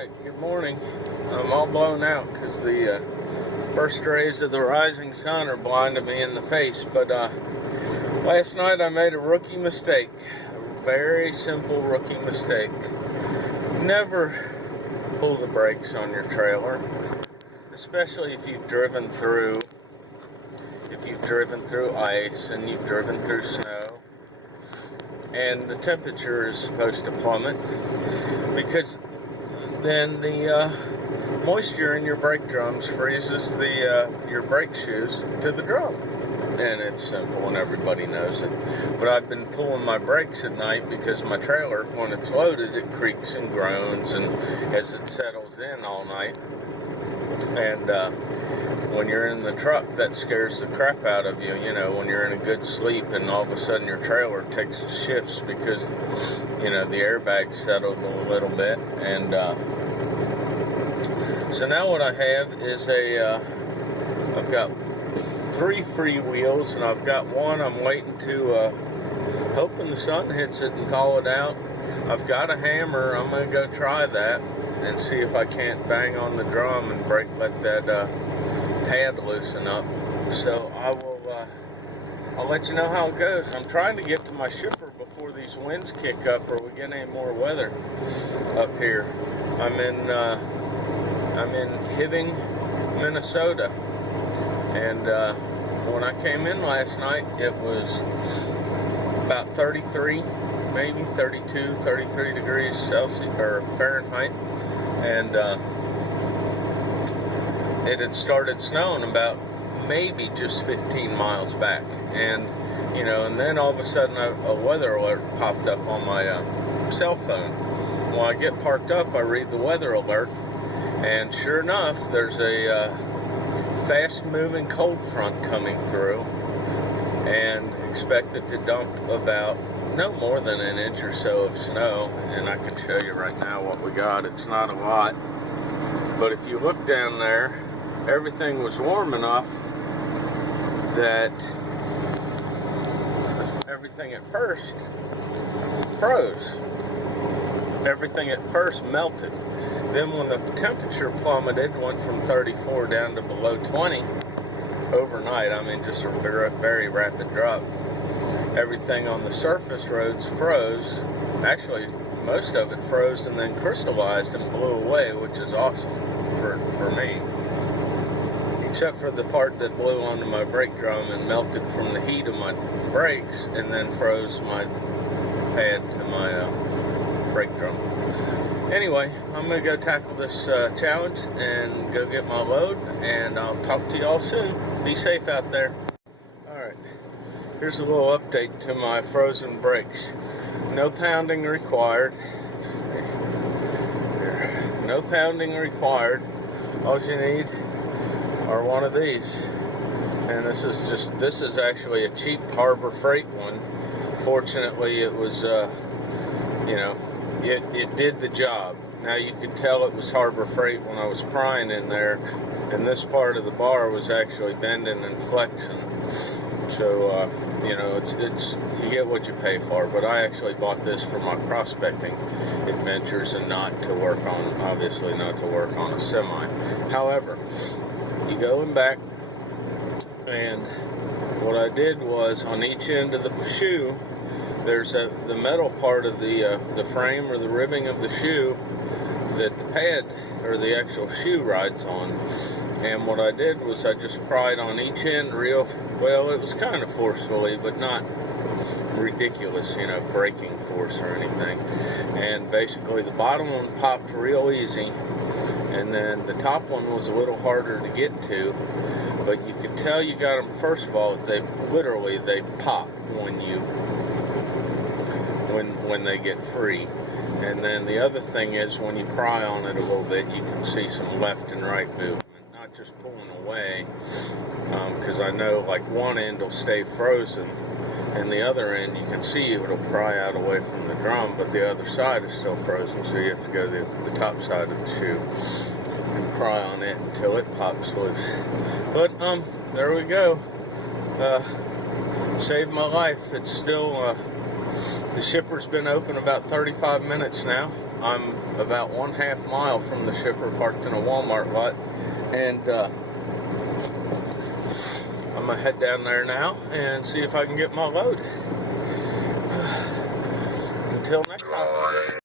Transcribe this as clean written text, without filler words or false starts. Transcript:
Alright, good morning. I'm all blown out because the first rays of the rising sun are blinding me in the face. But last night I made a rookie mistake. A very simple rookie mistake. Never pull the brakes on your trailer, especially if you've driven through ice and you've driven through snow and the temperature is supposed to plummet, because then the moisture in your brake drums freezes your brake shoes to the drum. And it's simple and everybody knows it. But I've been pulling my brakes at night because my trailer, when it's loaded, it creaks and groans and as it settles in all night. And when you're in the truck, that scares the crap out of you, when you're in a good sleep and all of a sudden your trailer takes shifts because, the airbag settled a little bit. And so now what I have is I've got 3 free wheels, and I've got one I'm waiting to, hoping the sun hits it and thaw it out. I've got a hammer. I'm going to go try that and see if I can't bang on the drum and let that pad loosen up. So I'll let you know how it goes. I'm trying to get to my shipper before these winds kick up or we get any more weather up here. I'm in Hibbing, Minnesota, and when I came in last night, it was about 33, maybe 32, 33 degrees Celsius or Fahrenheit, and it had started snowing about maybe just 15 miles back, and and then all of a sudden a weather alert popped up on my cell phone. When I get parked up, I read the weather alert, and sure enough, there's a fast-moving cold front coming through, and expected to dump about no more than an inch or so of snow. And I can show you right now what we got. It's not a lot, but if you look down there, everything was warm enough that everything at first froze. Everything at first melted. Then when the temperature plummeted, went from 34 down to below 20 overnight, just a very rapid drop. Everything on the surface roads froze. Actually, most of it froze and then crystallized and blew away, which is awesome for me. Except for the part that blew onto my brake drum and melted from the heat of my brakes and then froze my pad to my brake drum. Anyway, I'm going to go tackle this challenge and go get my load, and I'll talk to y'all soon. Be safe out there. Alright, here's a little update to my frozen brakes. No pounding required. No pounding required. All you need are one of these. And this is actually a cheap Harbor Freight one. Fortunately, it was, it did the job. Now you could tell it was Harbor Freight when I was prying in there, and this part of the bar was actually bending and flexing. So it's you get what you pay for. But I actually bought this for my prospecting adventures and obviously not to work on a semi. However, you go in back, and what I did was on each end of the shoe, there's the metal part of the frame or the ribbing of the shoe that the pad or the actual shoe rides on. And what I did was I just pried on each end it was kind of forcefully, but not ridiculous, braking force or anything. And basically the bottom one popped real easy, and then the top one was a little harder to get to. But you could tell you got them, first of all, they pop when they get free. And then the other thing is, when you pry on it a little bit, you can see some left and right movement, not just pulling away, because I know like one end will stay frozen and the other end you can see it'll pry out away from the drum, but the other side is still frozen, so you have to go to the top side of the shoe and pry on it until it pops loose. But there we go. Saved my life. It's still the shipper's been open about 35 minutes now, I'm about 1/2 mile from the shipper, parked in a Walmart lot, and I'm gonna head down there now and see if I can get my load. Until next time.